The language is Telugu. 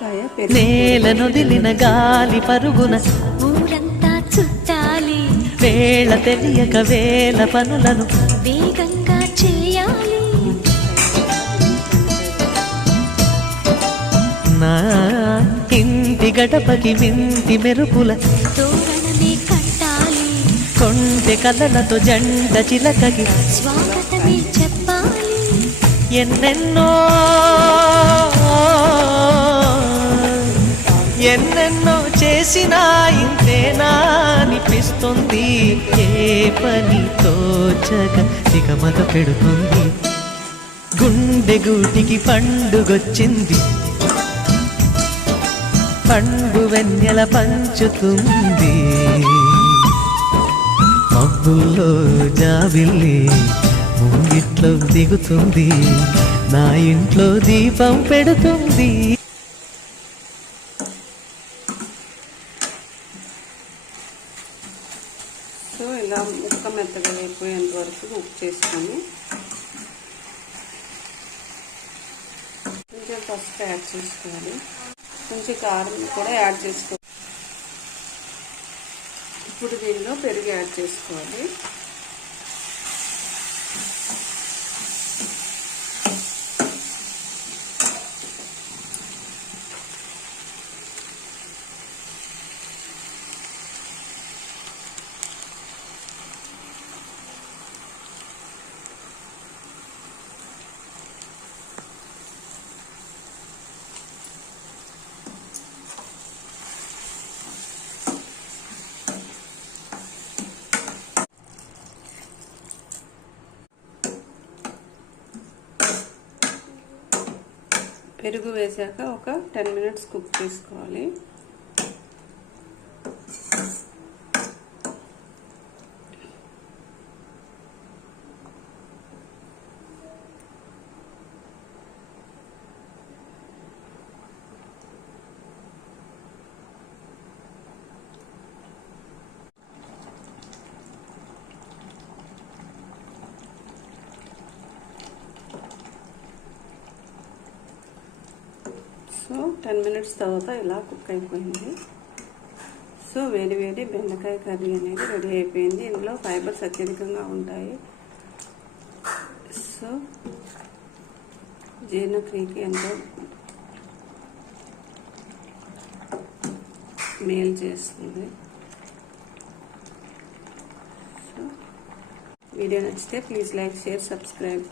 బెండకాయ నేలనొదిలిన గాలి పరుగున ఊరంతా చుట్టాలి, వేళ తెలియక వేల పనులను వేగంగా చేయాలి. నా ఇంటి గడపకి వింటి మెరుపుల తోరణమే కట్టాలి, కొంటె కలలతో జంట చిలకకి స్వాగతమే చెప్పాలి. ఎన్నెన్నో ఎన్నెన్నో చేసినా ఇంతేనా అనిపిస్తుంది. ఏ పని తోచక దిగమగ పెడుతుంది. గుండె గూటికి పండుగొచ్చింది, పండు వెన్నెల పంచుతుంది. మబ్బుల్లో జాబిల్లి ముంగిట్లో దిగుతుంది, నా ఇంట్లో దీపం పెడుతుంది. సో ఇలా ముక్క మెత్తగా అయిపోయేంత వరకు కుక్ చేసుకొని కొంచెం పసుపు యాడ్ చేసుకోవాలి, కొంచెం కారం కూడా యాడ్ చేసుకోవాలి. ఇప్పుడు దీనిలో పెరుగు యాడ్ చేసుకోవాలి. పెరుగు వేసాక ఒక 10 మినిట్స్ కుక్ చేసుకోవాలి. సో 10 మినిట్స్ తర్వాత ఇలా కుక్ అయిపోయింది. సో వేడి వేడి బెండకాయ కర్రీ అనేది రెడీ అయిపోయింది. ఇందులో ఫైబర్స్ అత్యధికంగా ఉంటాయి. సో జీర్ణక్రియకి ఎంతో మేలు చేస్తుంది. సో వీడియో నచ్చితే ప్లీజ్ లైక్, షేర్, సబ్స్క్రైబ్.